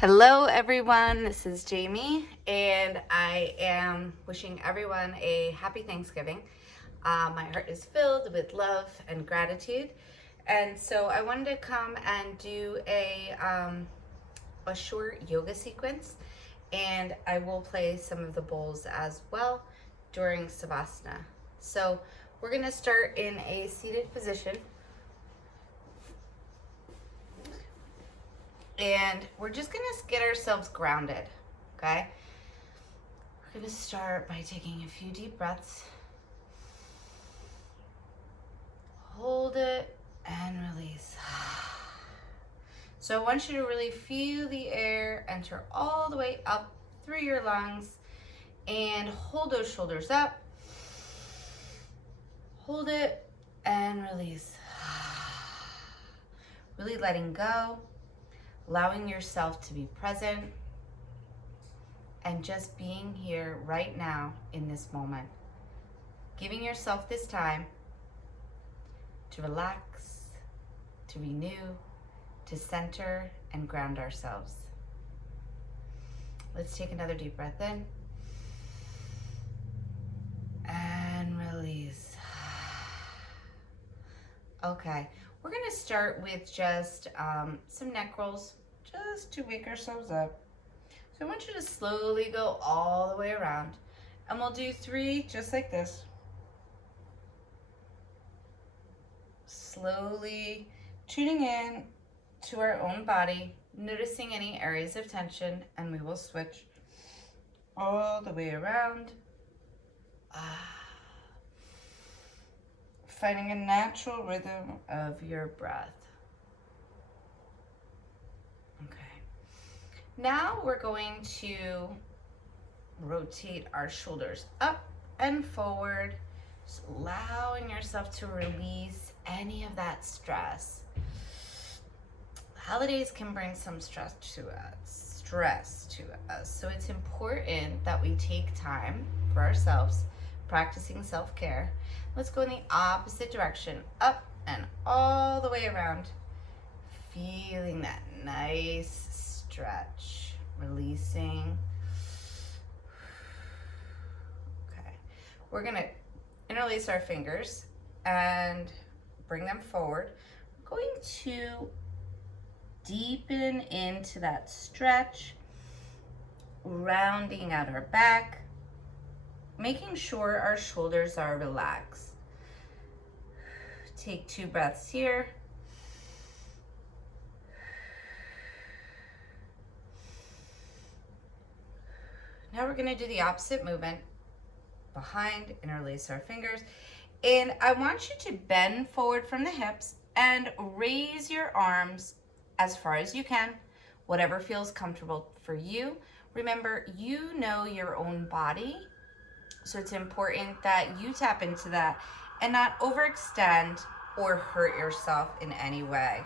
Hello everyone, this is Jaime and I am wishing everyone a happy Thanksgiving. My heart is filled with love and gratitude, and so I wanted to come and do a short yoga sequence, and I will play some of the bowls as well during Savasana. So we're going to start in a seated position. And we're just gonna get ourselves grounded, okay? We're gonna start by taking a few deep breaths. Hold it and release. So I want you to really feel the air enter all the way up through your lungs and hold those shoulders up. Hold it and release. Really letting go. Allowing yourself to be present and just being here right now in this moment. Giving yourself this time to relax, to renew, to center and ground ourselves. Let's take another deep breath in and release. Okay, we're gonna start with just some neck rolls, just to wake ourselves up. So I want you to slowly go all the way around, and we'll do 3 just like this. Slowly tuning in to our own body, noticing any areas of tension, and we will switch all the way around. Finding a natural rhythm of your breath. Okay. Now we're going to rotate our shoulders up and forward, just allowing yourself to release any of that stress. The holidays can bring some stress to us. So it's important that we take time for ourselves, practicing self-care. Let's go in the opposite direction, up and all the way around. Feeling that nice stretch, releasing. Okay, we're gonna interlace our fingers and bring them forward. We're going to deepen into that stretch, rounding out our back, making sure our shoulders are relaxed. Take 2 breaths here. Now we're gonna do the opposite movement. Behind, interlace our fingers. And I want you to bend forward from the hips and raise your arms as far as you can, whatever feels comfortable for you. Remember, you know your own body, so it's important that you tap into that and not overextend or hurt yourself in any way.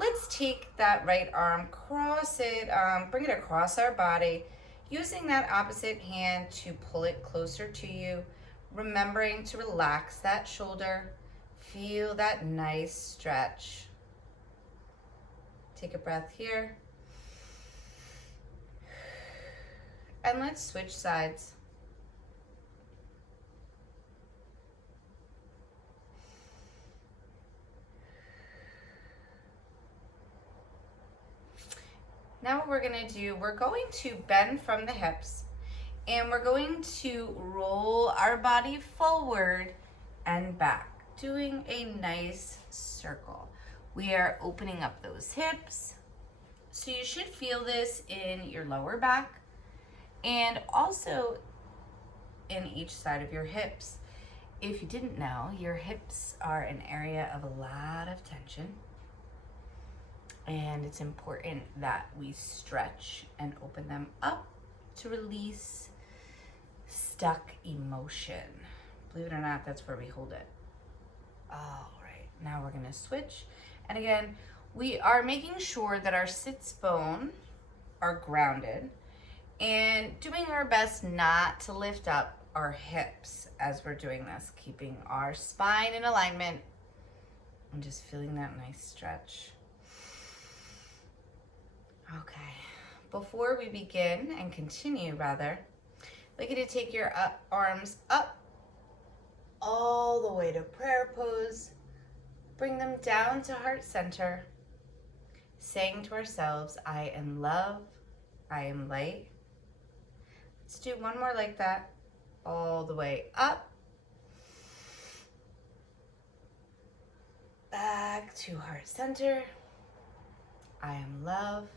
Let's take that right arm, cross it, bring it across our body, using that opposite hand to pull it closer to you, remembering to relax that shoulder. Feel that nice stretch. Take a breath here. And let's switch sides. Now what we're gonna do, we're going to bend from the hips and we're going to roll our body forward and back, doing a nice circle. We are opening up those hips. So you should feel this in your lower back and also in each side of your hips. If you didn't know, your hips are an area of a lot of tension. And it's important that we stretch and open them up to release stuck emotion. Believe it or not, that's where we hold it. All right, now we're gonna switch. And again, we are making sure that our sits bone are grounded and doing our best not to lift up our hips as we're doing this, keeping our spine in alignment and just feeling that nice stretch. Okay, before we begin and continue rather, I'd like you to take your arms up all the way to prayer pose. Bring them down to heart center, saying to ourselves, I am love, I am light. Let's do one more like that, all the way up, back to heart center. I am love,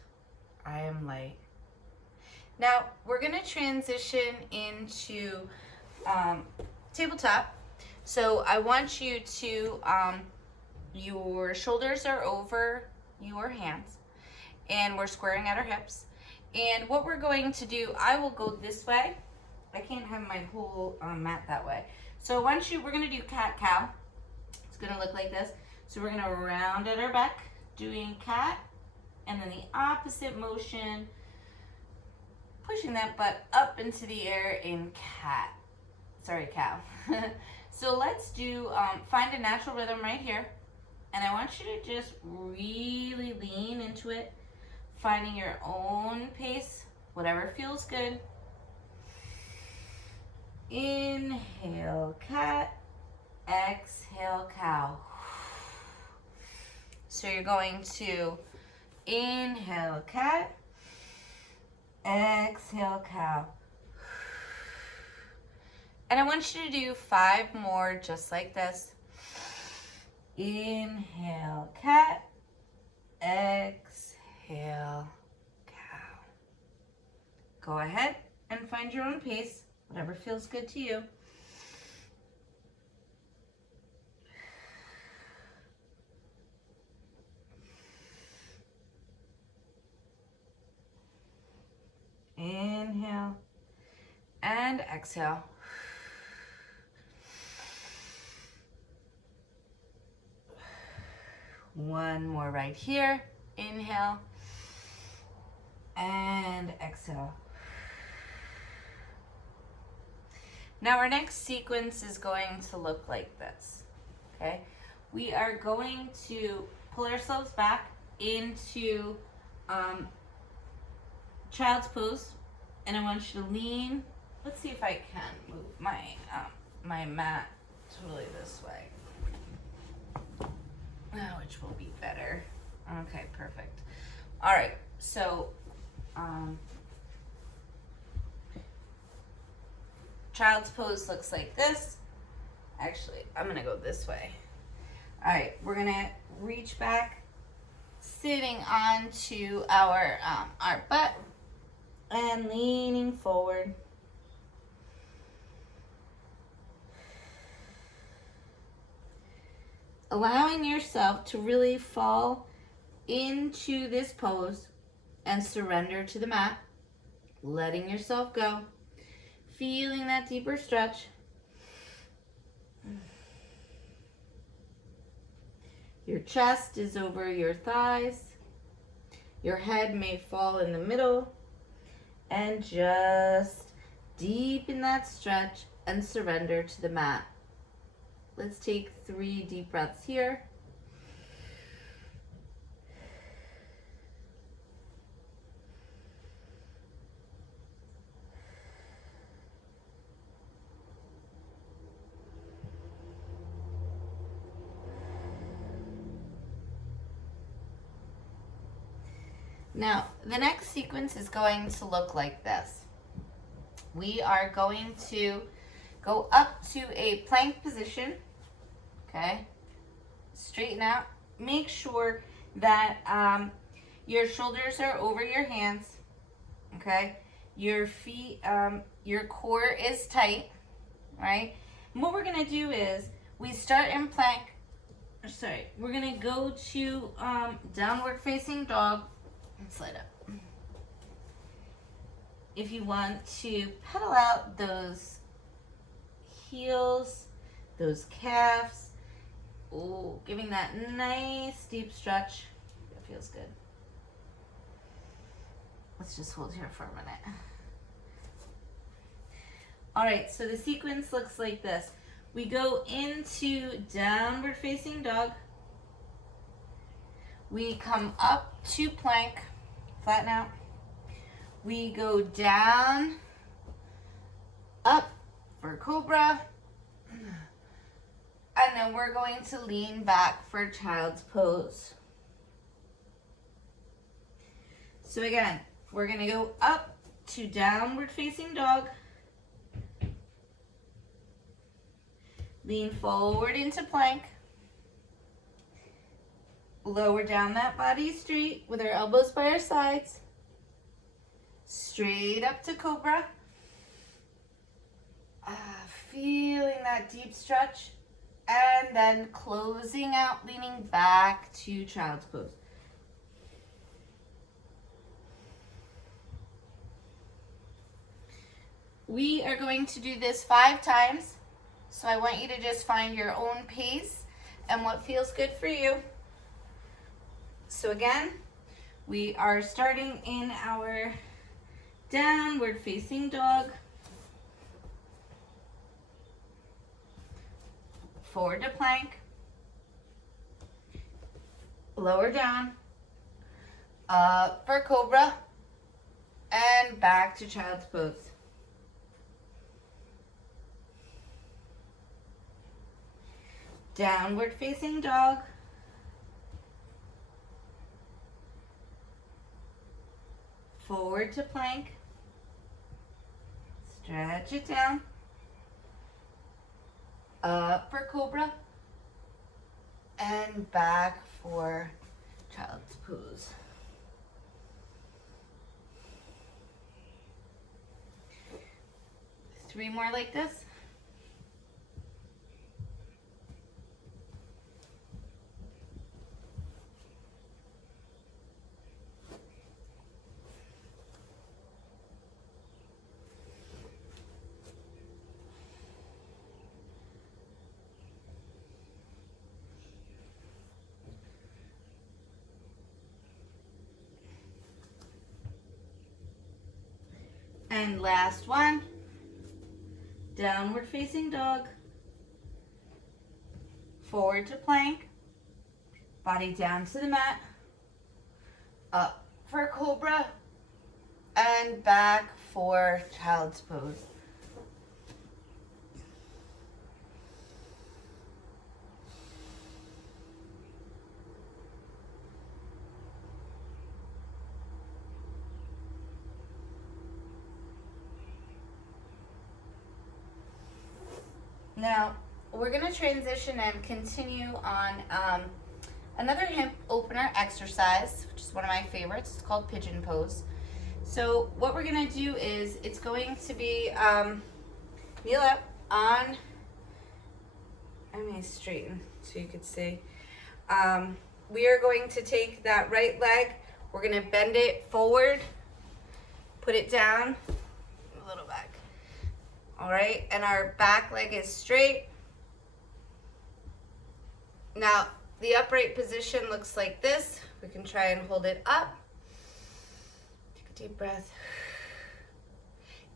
I am light. Now we're going to transition into tabletop. So I want you to, your shoulders are over your hands and we're squaring at our hips. And what we're going to do, I will go this way. I can't have my whole mat that way. So we're going to do cat-cow. It's going to look like this. So we're going to round at our back, doing cat, and then the opposite motion, pushing that butt up into the air in cat. Sorry, cow. So let's do, find a natural rhythm right here. And I want you to just really lean into it, finding your own pace, whatever feels good. Inhale, cat. Exhale, cow. So you're going to inhale, cat. Exhale, cow. And I want you to do 5 more just like this. Inhale, cat. Exhale, cow. Go ahead and find your own pace, whatever feels good to you. Inhale and exhale. One more right here. Inhale and exhale. Now our next sequence is going to look like this, okay? We are going to pull ourselves back into child's pose, and I want you to lean. Let's see if I can move my mat totally this way. Which will be better. Okay, perfect. All right, so child's pose looks like this. Actually, I'm gonna go this way. All right, we're gonna reach back, sitting onto our butt and leaning forward. Allowing yourself to really fall into this pose and surrender to the mat. Letting yourself go. Feeling that deeper stretch. Your chest is over your thighs. Your head may fall in the middle. And just deepen that stretch and surrender to the mat. Let's take 3 deep breaths here. Now, the next sequence is going to look like this. We are going to go up to a plank position, okay? Straighten out. Make sure that your shoulders are over your hands, okay? Your feet, your core is tight, right? And what we're gonna do is, we start in plank, we're gonna go to downward facing dog and slide up. If you want to pedal out those heels, those calves, ooh, giving that nice deep stretch. It feels good. Let's just hold here for a minute. All right, so the sequence looks like this. We go into downward facing dog. We come up to plank, flatten out. We go down, up for cobra, and then we're going to lean back for child's pose. So again, we're going to go up to downward facing dog, lean forward into plank, lower down that body straight with our elbows by our sides, straight up to cobra, feeling that deep stretch, and then closing out, leaning back to child's pose. We are going to do this 5 times, so I want you to just find your own pace and what feels good for you. So again, we are starting in our downward facing dog, forward to plank, lower down, up for cobra, and back to child's pose. Downward facing dog, forward to plank, stretch it down, up for cobra, and back for child's pose. Three more like this. And last one, downward facing dog, forward to plank, body down to the mat, up for cobra, and back for child's pose. Now, we're going to transition and continue on another hip opener exercise, which is one of my favorites. It's called Pigeon pose. So what we're going to do is, it's going to be kneel up on, let me straighten so you can see. We are going to take that right leg, we're going to bend it forward, put it down, a little back. All right, and our back leg is straight. Now, the upright position looks like this. We can try and hold it up. Take a deep breath.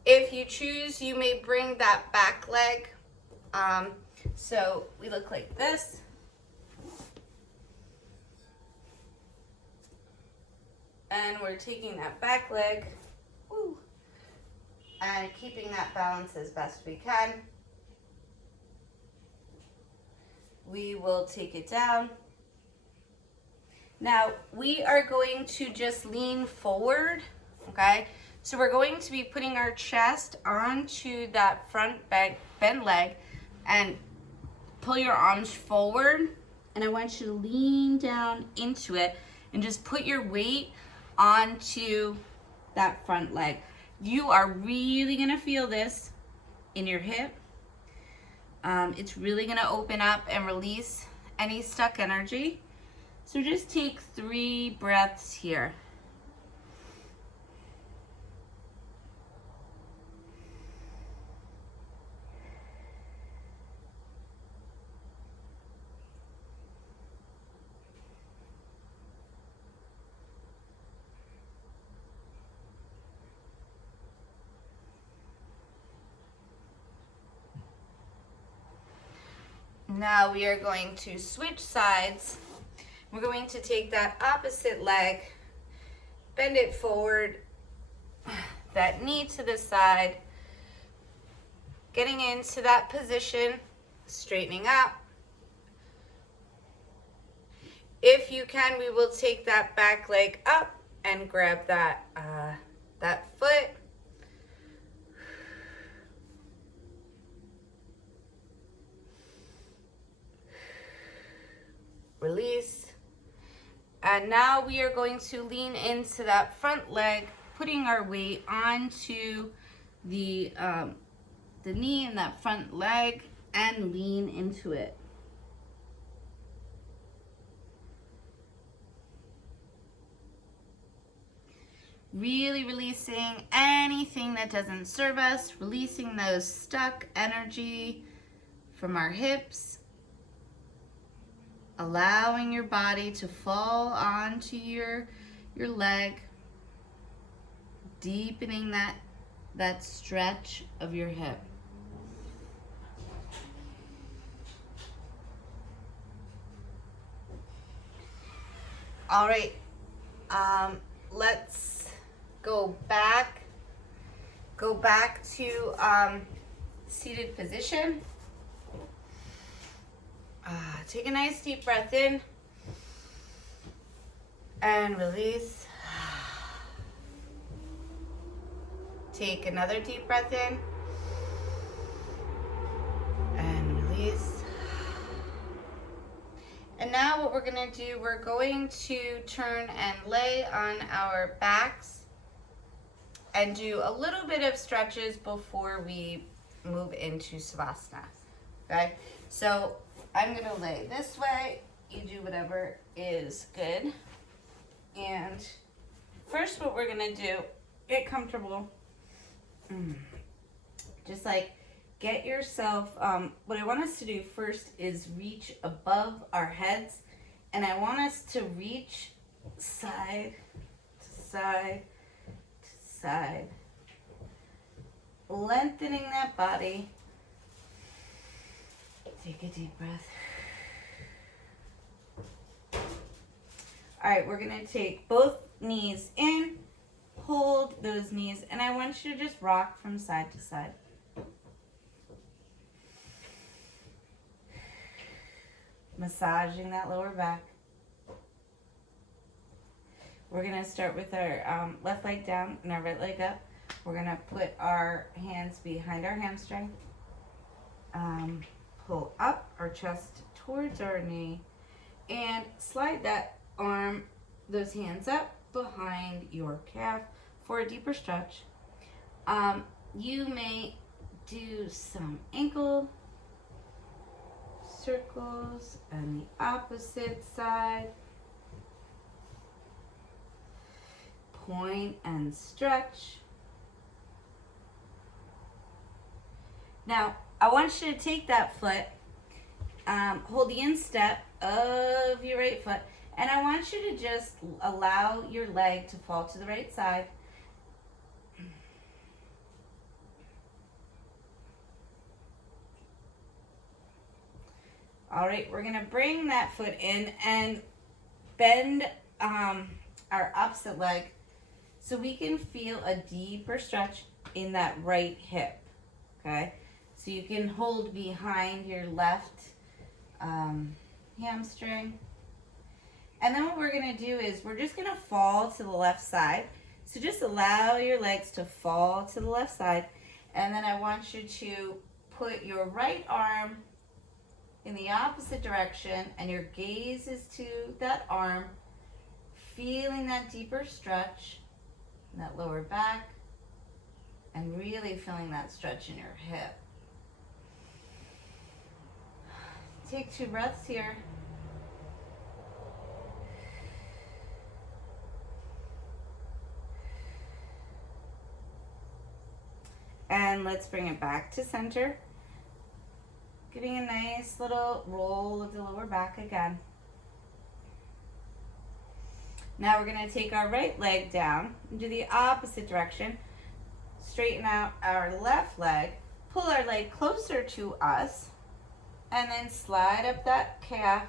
If you choose, you may bring that back leg. So we look like this. And we're taking that back leg. Woo, and keeping that balance as best we can. We will take it down. Now, we are going to just lean forward, okay? So we're going to be putting our chest onto that front bent leg and pull your arms forward. And I want you to lean down into it and just put your weight onto that front leg. You are really gonna feel this in your hip. It's really gonna open up and release any stuck energy. So just take 3 breaths here. Now we are going to switch sides. We're going to take that opposite leg, bend it forward, that knee to the side, getting into that position, straightening up. If you can, we will take that back leg up and grab that foot. Release. And now we are going to lean into that front leg, putting our weight onto the knee and that front leg and lean into it. Really releasing anything that doesn't serve us, releasing those stuck energy from our hips, allowing your body to fall onto your leg, deepening that stretch of your hip. All right, let's go back to seated position. Take a nice deep breath in and release. Take another deep breath in and release. And now what we're going to do, we're going to turn and lay on our backs and do a little bit of stretches before we move into Savasana. Okay? So I'm going to lay this way. You do whatever is good. And first what we're going to do, get comfortable. Just like get yourself, what I want us to do first is reach above our heads. And I want us to reach side to side to side. Lengthening that body. Take a deep breath. All right, we're going to take both knees in, hold those knees, and I want you to just rock from side to side. Massaging that lower back. We're going to start with our left leg down and our right leg up. We're going to put our hands behind our hamstring. Pull up our chest towards our knee and slide that arm, those hands up behind your calf for a deeper stretch. You may do some ankle circles and the opposite side. Point and stretch. Now, I want you to take that foot, hold the instep of your right foot, and I want you to just allow your leg to fall to the right side. All right, we're gonna bring that foot in and bend our opposite leg so we can feel a deeper stretch in that right hip, okay? So you can hold behind your left hamstring. And then what we're gonna do is we're just gonna fall to the left side. So just allow your legs to fall to the left side. And then I want you to put your right arm in the opposite direction and your gaze is to that arm, feeling that deeper stretch in that lower back and really feeling that stretch in your hip. Take 2 breaths here. And let's bring it back to center. Getting a nice little roll of the lower back again. Now we're going to take our right leg down and do the opposite direction. Straighten out our left leg. Pull our leg closer to us. And then slide up that calf.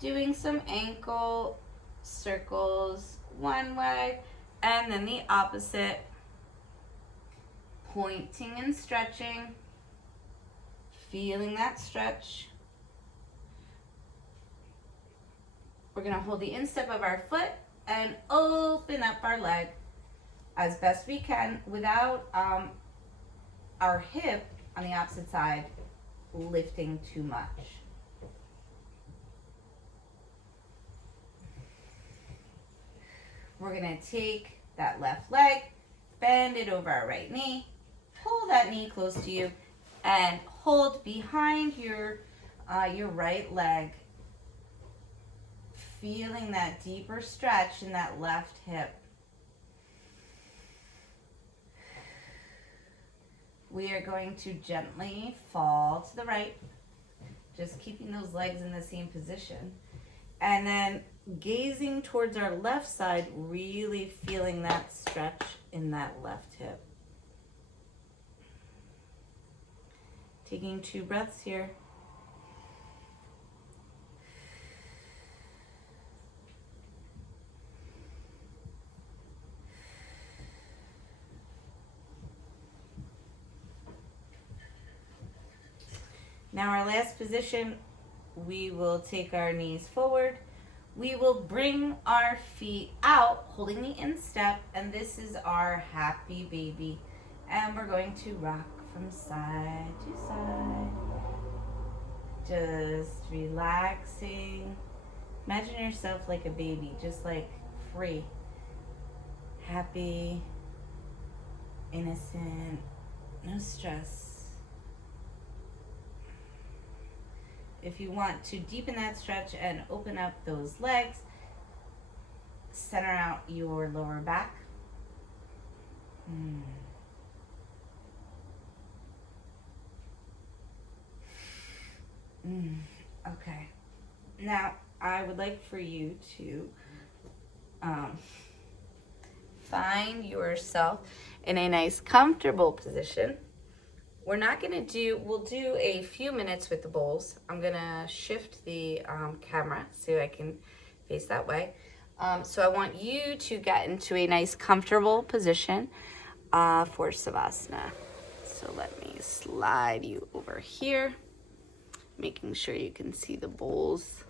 Doing some ankle circles one way And then the opposite. Pointing and stretching. Feeling that stretch. We're going to hold the instep of our foot and open up our leg as best we can without our hip on the opposite side lifting too much. We're going to take that left leg, bend it over our right knee, pull that knee close to you, and hold behind your right leg, feeling that deeper stretch in that left hip. We are going to gently fall to the right, just keeping those legs in the same position. And then gazing towards our left side, really feeling that stretch in that left hip. Taking 2 breaths here. Now our last position, we will take our knees forward. We will bring our feet out, holding the instep, and this is our happy baby. And we're going to rock from side to side. Just relaxing. Imagine yourself like a baby, just like free, happy, innocent, no stress. If you want to deepen that stretch and open up those legs, center out your lower back. Okay. Now, I would like for you to find yourself in a nice, comfortable position. We're not going to do, we'll do a few minutes with the bowls. I'm going to shift the camera so I can face that way. So I want you to get into a nice, comfortable position for Savasana. So let me slide you over here, making sure you can see the bowls.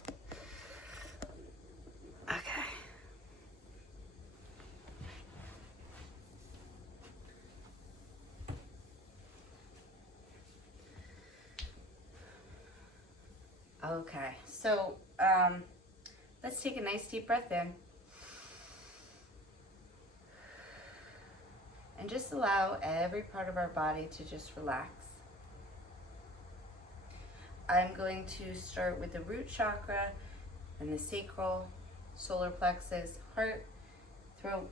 Okay. Okay, so let's take a nice deep breath in. And just allow every part of our body to just relax. I'm going to start with the root chakra and the sacral, solar plexus, heart, throat,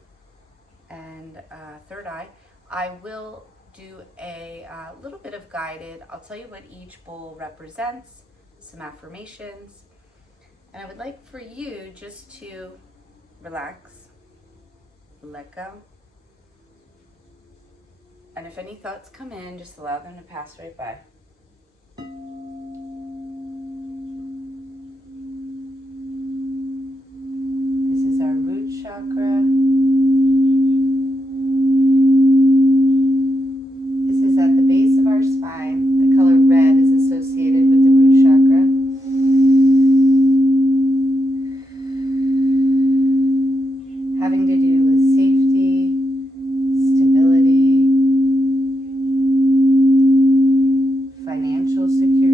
and third eye. I will do a little bit of guided. I'll tell you what each bowl represents, some affirmations, and I would like for you just to relax, let go, and if any thoughts come in, just allow them to pass right by. This is our root chakra. This is at the base of our spine. The color red is associated with the root chakra. Having to do with safety, stability, financial security.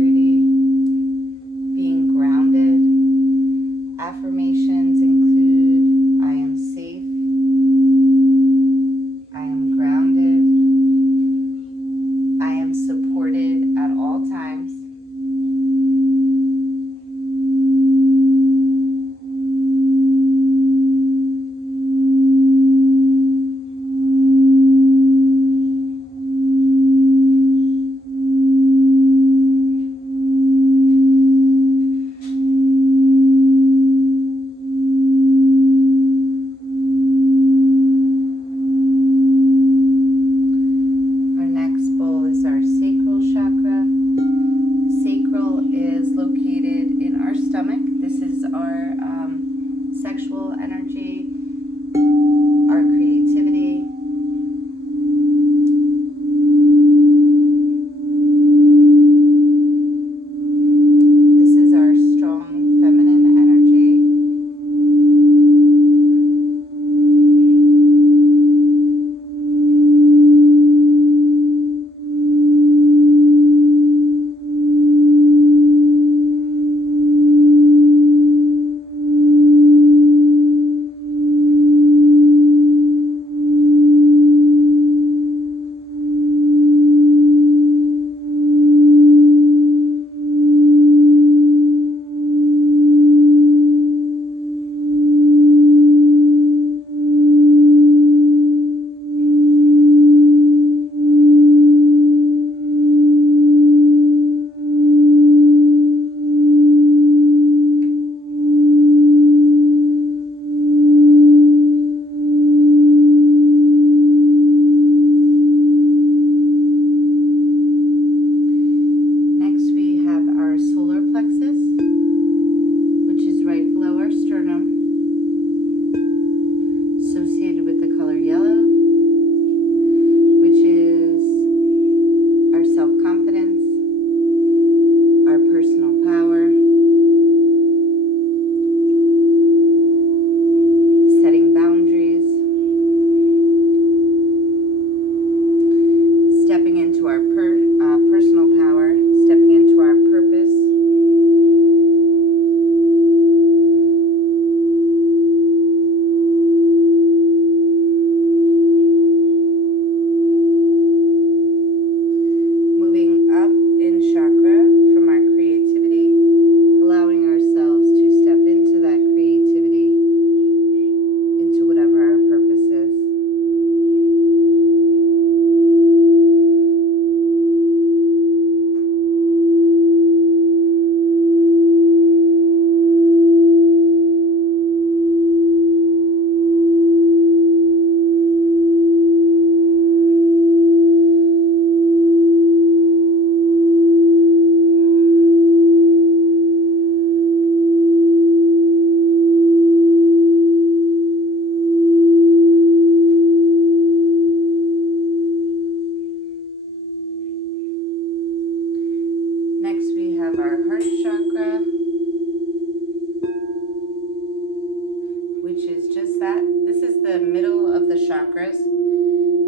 chakras.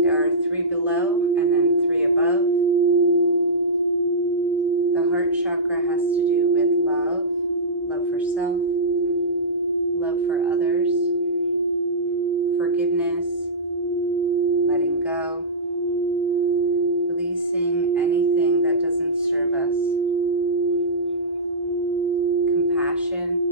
There are 3 below and then 3 above. The heart chakra has to do with love, love for self, love for others, forgiveness, letting go, releasing anything that doesn't serve us, compassion,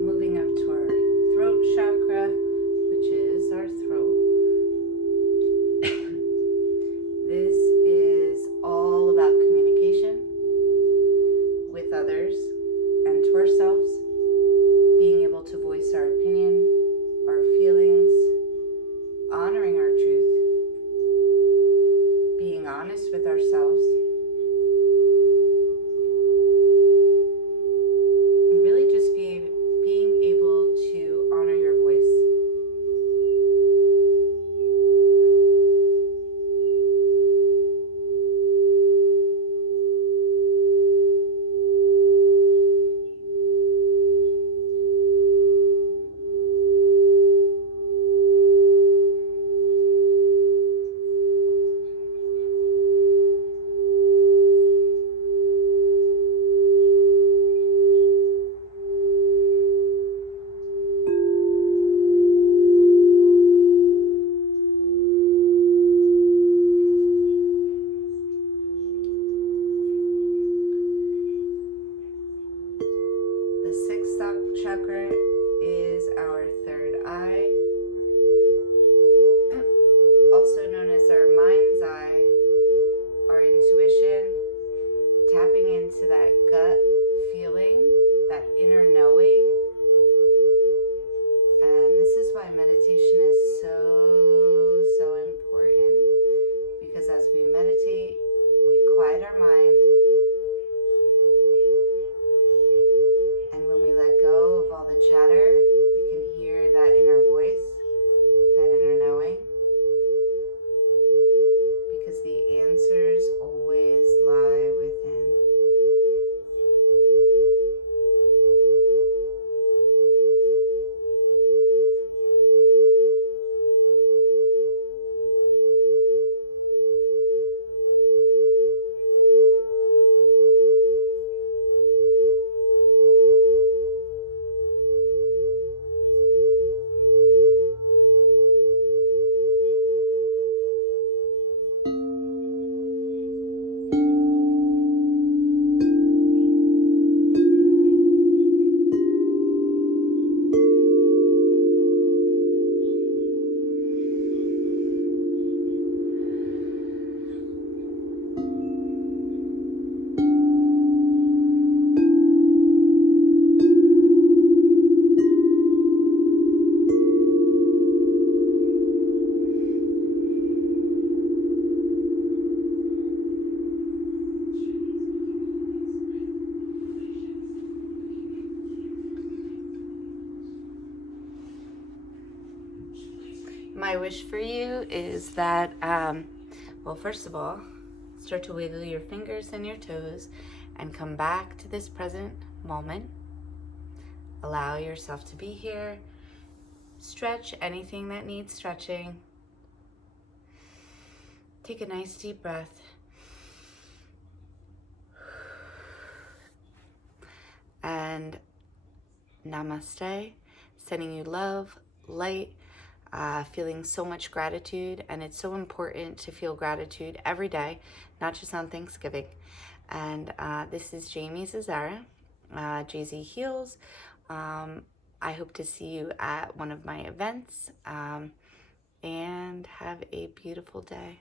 moving up to our throat chakra, which is our throat. This is all about communication with others and to ourselves, being able to voice our opinion, our feelings, honoring our truth, being honest with ourselves, and really just being able to honor your voice. The sixth chakra is our third eye, also known as our mind's eye, our intuition, tapping into that gut feeling, that inner knowing. And this is why meditation is so important, because as we meditate, we quiet our mind. And when we let go of all the chatter, we can hear that inner voice, that inner knowing, because the answers always lie within. My wish for you is that, well, first of all, start to wiggle your fingers and your toes and come back to this present moment. Allow yourself to be here. Stretch anything that needs stretching. Take a nice deep breath. And namaste, sending you love, light, feeling so much gratitude, and it's so important to feel gratitude every day, not just on Thanksgiving. And this is Jaime Zazara, JZ Heals. I hope to see you at one of my events, and have a beautiful day.